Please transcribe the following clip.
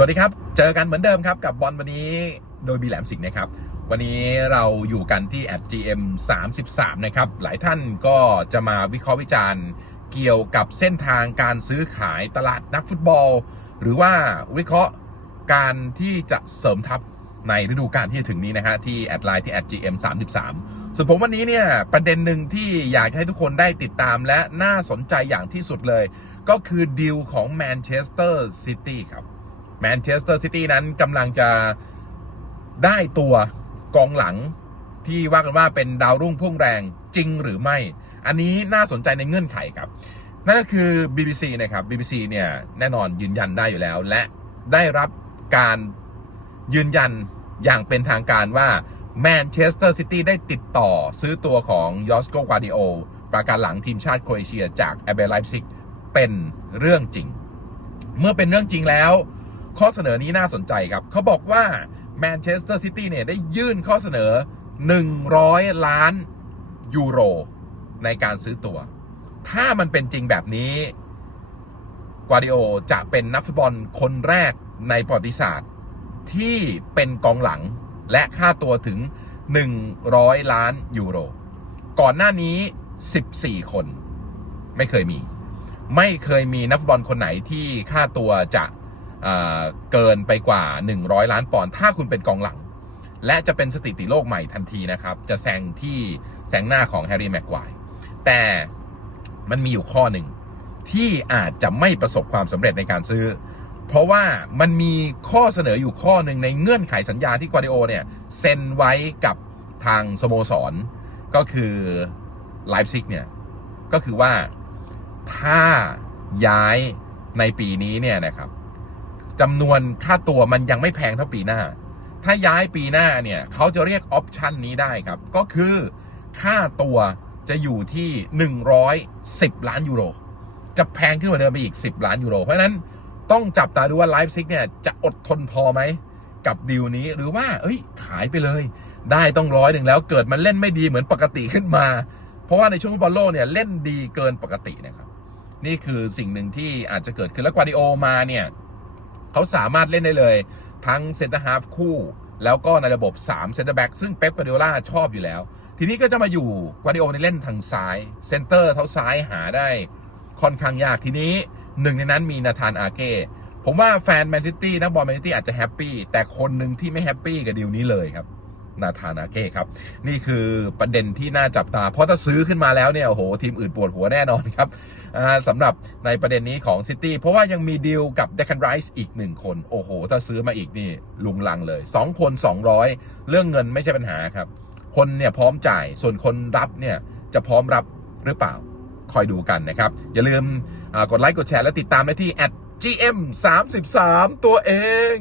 สวัสดีครับ เจอกันเหมือนเดิมครับ กับบอลวันนี้โดยบีแหลมสิงห์นะครับ วันนี้เราอยู่กันที่ at GM 33นะครับ หลายท่านก็จะมาวิเคราะห์วิจารณ์ เกี่ยวกับเส้นทางการซื้อขายตลาดนักฟุตบอล หรือว่าวิเคราะห์การที่จะเสริมทัพในฤดูกาลที่จะถึงนี้นะฮะที่แอดไลน์ที่ at GM 33ส่วนผมวันนี้เนี่ยประเด็นหนึ่งที่อยากให้ทุกคนได้ติดตามและน่าสนใจอย่างที่สุดเลย ก็คือดีลของแมนเชสเตอร์ซิตี้ครับ แมนเชสเตอร์ซิตี้นั้นกำลังจะได้ตัวกองหลังที่ว่ากันว่าเป็นดาวรุ่งพุ่งแรงจริงหรือไม่ อันนี้น่าสนใจในเงื่อนไขครับ นั่นก็คือ BBC นะครับ BBC เนี่ยแน่นอนยืนยันได้อยู่แล้ว และได้รับการยืนยันอย่างเป็นทางการว่าแมนเชสเตอร์ซิตี้ได้ติดต่อซื้อตัวของยอสโกกวาดิโอประการหลังทีมชาติโครเอเชียจากแอเบลไลฟ์ซิกเป็นเรื่องจริง เมื่อเป็นเรื่องจริงแล้ว ข้อเสนอนี้น่าสนใจครับ เขาบอกว่าแมนเชสเตอร์ซิตี้เนี่ยได้ยื่นข้อเสนอ 100 ล้านยูโร ในการซื้อตัว ถ้ามันเป็นจริงแบบนี้ กวาดิโอจะเป็นนักฟุตบอลคนแรกในประวัติศาสตร์ ที่เป็นกองหลังและค่าตัวถึง 100 ล้านยูโร ก่อนหน้านี้ 14 คน ไม่เคยมี ไม่เคยมีนักฟุตบอลคนไหนที่ค่าตัวจะ เกินไปกว่า 100 ล้านปอนด์ถ้าคุณเป็นกองหลัง และจะเป็นสถิติโลกใหม่ทันทีนะครับ จะแซงที่แซงหน้าของแฮร์รี่แม็กควายแต่มันมีอยู่ข้อหนึ่งที่อาจจะไม่ประสบความสำเร็จในการซื้อ เพราะว่ามันมีข้อเสนออยู่ข้อหนึ่งในเงื่อนไขสัญญาที่กวาดิโอเนี่ยเซ็นไว้กับทางสโมสร ก็คือไลฟ์ซิกเนี่ย ก็คือว่าถ้าย้ายในปีนี้เนี่ยนะครับ จำนวนค่าตัวมันยังไม่แพงเท่าปีหน้า ถ้าย้ายปีหน้าเนี่ยเขาจะเรียกออปชันนี้ได้ครับ ก็คือค่าตัวจะอยู่ที่ 110 ล้านยูโร จะแพงขึ้นกว่าเดิมไปอีก 10 ล้านยูโร เพราะฉะนั้นต้องจับตาดูว่าไลฟ์ซิกเนี่ยจะอดทนพอไหมกับดีลนี้หรือว่า เอ้ย ขายไปเลย ได้ต้องร้อยหนึ่งแล้วเกิดมันเล่นไม่ดีเหมือนปกติขึ้นมา เพราะว่าในช่วงฟุตบอลโลกเนี่ยเล่นดีเกินปกตินะครับ นี่คือสิ่งหนึ่งที่อาจจะเกิดขึ้นแล้วกวาดิโอมาเนี่ย เขาสามารถเล่นได้เลย ทั้งเซนเตอร์ฮาฟคู่ แล้วก็ในระบบ3เซนเตอร์แบ็กซึ่งเป๊ปกวาดิโอลาชอบอยู่แล้ว ทีนี้ก็จะมาอยู่กวาดิโอในเล่นทางซ้ายเซนเตอร์เท้าซ้ายหาได้ค่อนข้างยากทีนี้หนึ่งในนั้นมีนาธานอาเก้ผมว่าแฟนแมนซิตี้นักบอลแมนซิตี้อาจจะแฮปปี้แต่คนหนึ่งที่ไม่แฮปปี้กับดีลนี้เลยครับ นาธานาเก้ครับ นี่คือประเด็นที่น่าจับตา เพราะถ้าซื้อขึ้นมาแล้วเนี่ยโอ้โหทีมอื่นปวดหัวแน่นอนครับสำหรับในประเด็นนี้ของซิตี้เพราะว่ายังมีดีลกับเดคันไรส์อีกหนึ่งคน โอ้โห ถ้าซื้อมาอีกนี่ลุงลังเลย 2 คน 200 เรื่องเงินไม่ใช่ปัญหาครับ คนเนี่ยพร้อมจ่ายส่วนคนรับเนี่ยจะพร้อมรับหรือเปล่าคอยดูกันนะครับ อย่าลืมกดไลค์กดแชร์และติดตามได้ที่ @gm33 ตัวเอง